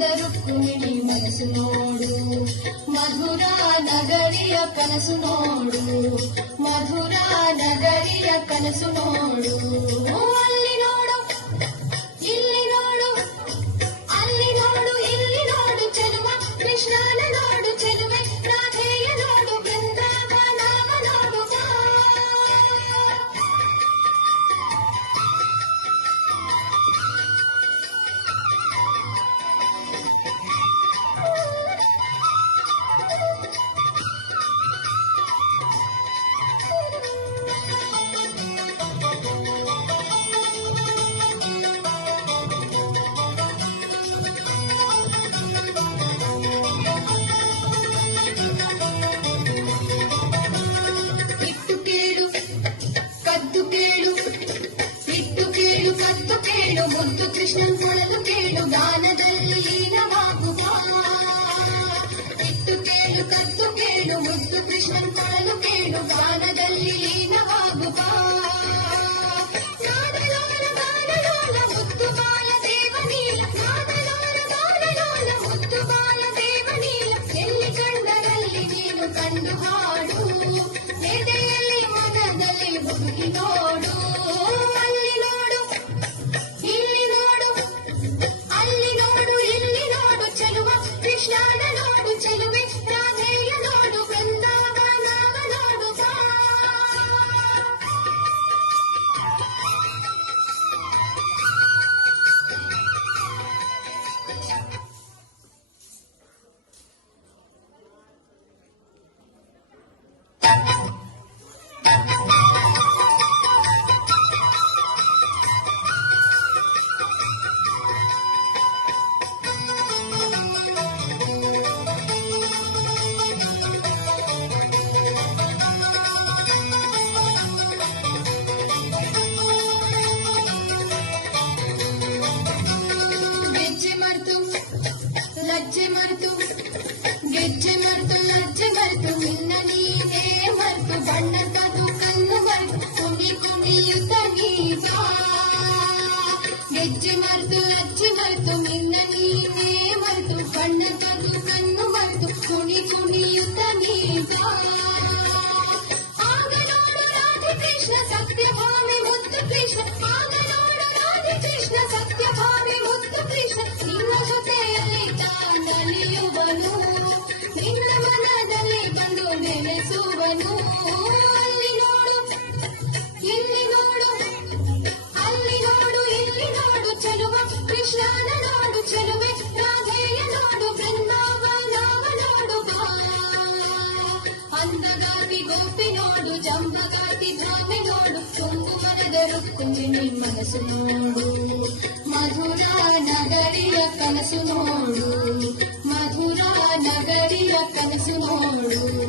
ಮನದ ರುಕ್ಮಿಣಿ ಮನಸ್ಸು ನೋಡು, ಮಧುರಾ ನಗರಿಯ ಕನಸು ನೋಡು, ಮಧುರಾ ನಗರಿಯ ಕನಸು ನೋಡು. ಅಲ್ಲಿ ನೋಡು, ಇಲ್ಲಿ ನೋಡು, ಅಲ್ಲಿ ನೋಡು, ಇಲ್ಲಿ ನೋಡು ಚೆಲುವ, ಕೃಷ್ಣನ ನೋಡು ಚೆಲುವೆ, ರಾಧೆಯ ನೋಡು, ಬೃಂದಾವನವ ನೋಡು ಬಾ. ಮುದ್ದು ಕೃಷ್ಣನ್ ಕೊಳಲು ಕೇಳು, ಗಾನದಲ್ಲಿ ಲೀನವಾಗು ಬಾ. ಇಟ್ಟು ಕೇಳು, ಕದ್ದು ಕೇಳು, ಮುದ್ದು ಕೃಷ್ಣನ್ ಕೊಳಲು ಕೇಳು, ಗಾನದಲ್ಲಿ ಲೀನವಾಗು ಬಾ. ನಾದಲೋಲ ಗಾನಲೋಲ ಮುದ್ದು ಬಾಲ ದೇವನೀಲ, ನಾದಲೋಲ ಗಾನಲೋಲ ಮುದ್ದು ಬಾಲ ದೇವನೀಲ, ಎಲ್ಲಿ ಕಂಡರಲ್ಲಿ ನೀನು ಕಂಡು ಹಾಡು, ಎದೆಯಲ್ಲಿ ಮನದಲ್ಲಿ ಹುಡುಗಿ ನೋಡು. ಅಲ್ಲಿ ನೋಡು, ಇಲ್ಲಿ ನೋಡು, ಅಲ್ಲಿ ನೋಡು, ಇಲ್ಲಿ ನೋಡು ಚೆಲುವ, ಕೃಷ್ಣನ ನೋಡು ಚೆಲುವೆ, ರಾಧೆಯ ನೋಡು, ಬೃಂದಾವನವ ನೋಡು ಬಾ. ಲಜ್ಜೆ ಮರೆತು, ಗೆಜ್ಜೆ ಮರೆತು, ಲಜ್ಜೆ ಮರೆತು, ನಿನ್ನ ನೀನೇ ಮರೆತು, ಬಣ್ಣ ಕದು ಕಣ್ಣು ಮರೆತು, ಕುಣಿ ಕುಣಿಯುತ್ತ ನೀ ಬಾ. ಗೆಜ್ಜೆ ಮರೆತು, ಲಜ್ಜೆ ಮರೆತು, ನಿನ್ನ ನೀನೇ ಮರೆತು, ಬಣ್ಣ ಕದು ಕಣ್ಣು ಮರೆತು, ಕುಣಿ ಕುಣಿಯುತ್ತ ನೀ ಬಾ. ಆಗ ನೋಡು ರಾಧೆ ಕೃಷ್ಣ ಸತ್ಯಭಾಮಿ ಮುದ್ದು ಕೃಷ್ಣ, ಆಗ ನೋಡು ರಾಧೆ ಕೃಷ್ಣ ಸತ್ಯಭಾಮಿ ಮುದ್ದು ಕೃಷ್ಣ, ನಿನ್ನ ಜೊತೆಯಲ್ಲಿ ತಾನಲಿಯುವನು, ನಿನ್ನ ಮನದಲ್ಲಿ ಬಂದು ನೆಲೆಸುವನು. ಅಲ್ಲಿ ನೋಡು, ಇಲ್ಲಿ ನೋಡು, ಅಲ್ಲಿ ನೋಡು, ಇಲ್ಲಿ ನೋಡು ಚೆಲುವ, ಕೃಷ್ಣನ ನೋಡು ಚೆಲುವೆ, ರಾಧೆಯ ನೋಡು, ಬೃಂದಾವನವ ನೋಡು ಬಾ. ಅಂದಗಾತಿ ಗೋಪಿ ನೋಡು, ಜಂಬಗಾತಿ ಧಾಮಿ ನೋಡು, ತುಂಬು ಮನದ ರುಕ್ಮಿಣಿ ಮನಸ್ಸು ನೋಡು, ಮಧುರಾ ನಗರಿಯ ಕನಸು ನೋಡು, ಮಧುರಾ ನಗರಿಯ ಕನಸು ನೋಡು.